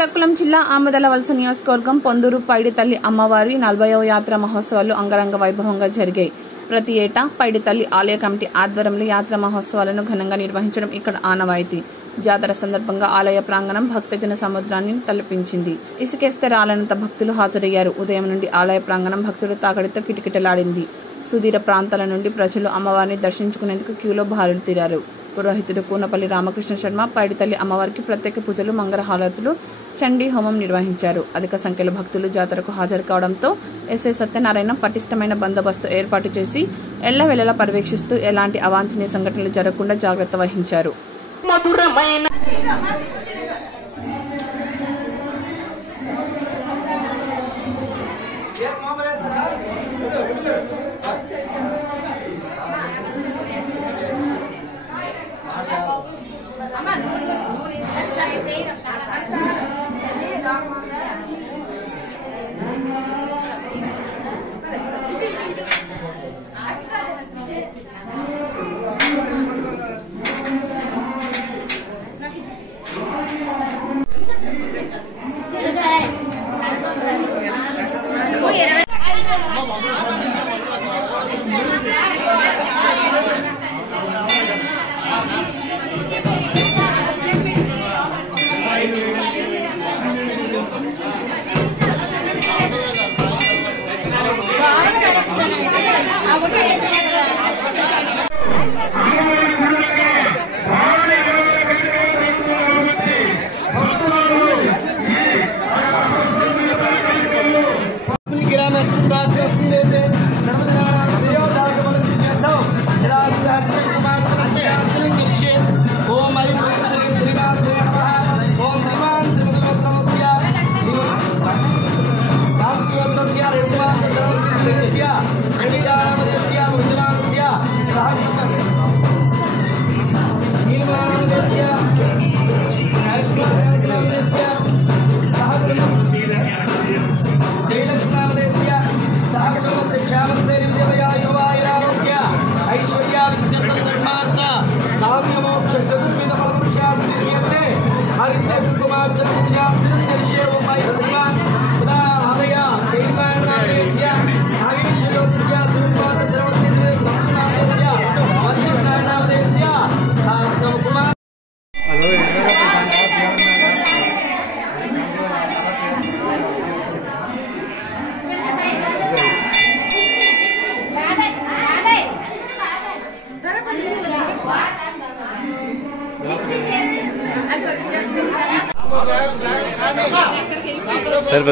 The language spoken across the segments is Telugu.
శ్రీకాకుళం జిల్లా ఆమదలవలస నియోజకవర్గం పొందూరు పైడి తల్లి అమ్మవారి 40వ యాత్ర మహోత్సవాలు అంగరంగ వైభవంగా జరిగాయి. ప్రతి ఏటా పైడి తల్లి ఆలయ కమిటీ ఆధ్వర్యంలో యాత్ర మహోత్సవాలను ఘనంగా నిర్వహించడం ఇక్కడ ఆనవాయితీ. జాతర సందర్భంగా ఆలయ ప్రాంగణం భక్తజన సముద్రాన్ని తలపించింది. ఇసుకేస్తే రాలనంత భక్తులు హాజరయ్యారు. ఉదయం నుండి ఆలయ ప్రాంగణం భక్తుల తాకిడితో కిటకిటలాడింది. సుదూర ప్రాంతాల నుండి ప్రజలు అమ్మవారిని దర్శించుకునేందుకు క్యూలో బారులు తీరారు. పురోహితుడు కూనపల్లి రామకృష్ణ శర్మ పైడితల్లి అమ్మవారికి ప్రత్యేక పూజలు, మంగళహారతులు, చండీ హోమం నిర్వహించారు. అధిక సంఖ్యలో భక్తులు జాతరకు హాజరు కావడంతో ఎస్ఐ సత్యనారాయణ పటిష్టమైన బందోబస్తు ఏర్పాటు చేసి ఎల్లవేళలా పర్యవేక్షిస్తూ ఎలాంటి అవాంఛనీయ సంఘటనలు జరగకుండా జాగ్రత్త వహించారు.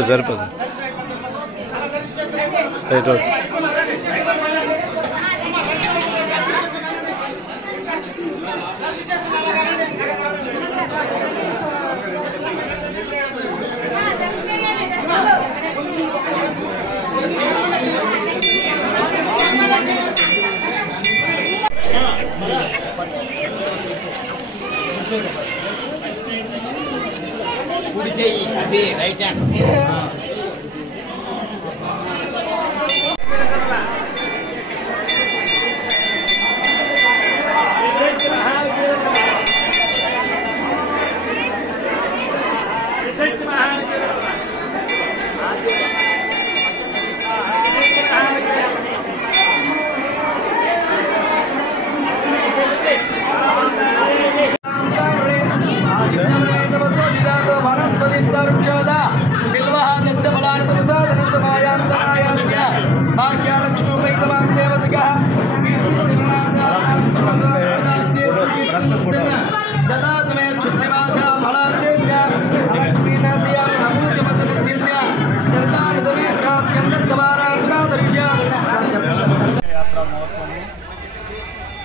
సరిపోదు అది రైట్ హ్యాండ్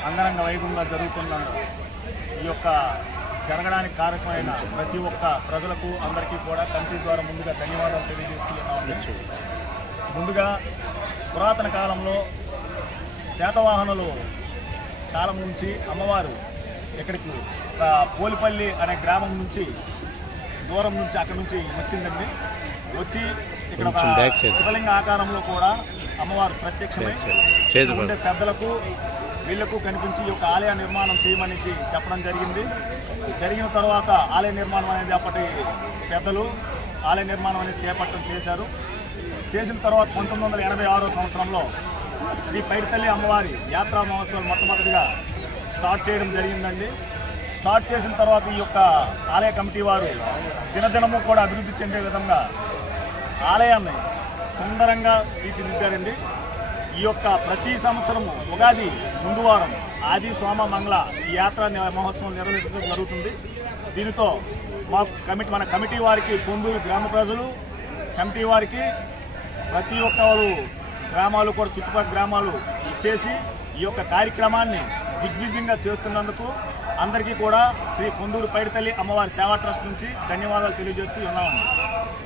అంగరంగ వైభవంగా జరుగుతున్న ఈ యొక్క జరగడానికి కారకమైన ప్రతి ఒక్క ప్రజలకు అందరికీ కూడా కమిటీ ద్వారా ముందుగా ధన్యవాదాలు తెలియజేస్తున్నాము. ముందుగా పురాతన కాలంలో శాతవాహనులు కాలం నుంచి అమ్మవారు ఇక్కడికి పోలిపల్లి అనే గ్రామం నుంచి దూరం నుంచి అక్కడి నుంచి వచ్చిందండి. వచ్చి ఇక్కడ ఒక శివలింగ ఆకారంలో కూడా అమ్మవారు ప్రత్యక్షమై ఉండే పెద్దలకు వీళ్లకు కనిపించి ఈ యొక్క ఆలయ నిర్మాణం చేయమనేసి చెప్పడం జరిగింది. జరిగిన తర్వాత ఆలయ నిర్మాణం అనేది అప్పటి పెద్దలు ఆలయ నిర్మాణం అనేది చేపట్టడం చేశారు. చేసిన తర్వాత 1986 సంవత్సరంలో శ్రీ పైడితల్లి అమ్మవారి యాత్రా మహోత్సవాలు మొట్టమొదటిగా స్టార్ట్ చేయడం జరిగిందండి. స్టార్ట్ చేసిన తర్వాత ఈ యొక్క ఆలయ కమిటీ వారు దినదినము కూడా అభివృద్ధి చెందే విధంగా ఆలయాన్ని సుందరంగా తీర్చిదిద్దారండి. ఈ యొక్క ప్రతి సంవత్సరము ఉగాది ముందు వారం ఆది సోమ మంగళ ఈ యాత్రా మహోత్సవం నిర్వహించడం జరుగుతుంది. దీనితో మన కమిటీ వారికి పొందూరు గ్రామ ప్రజలు కమిటీ వారికి ప్రతి ఒక్కరు గ్రామాలు కూడా చుట్టుపక్కల గ్రామాలు ఇచ్చేసి ఈ యొక్క కార్యక్రమాన్ని దిగ్విజయంగా చేస్తున్నందుకు అందరికీ కూడా శ్రీ పొందూరు పైడితల్లి అమ్మవారి సేవా ట్రస్ట్ నుంచి ధన్యవాదాలు తెలియజేస్తూ ఉన్నామండి.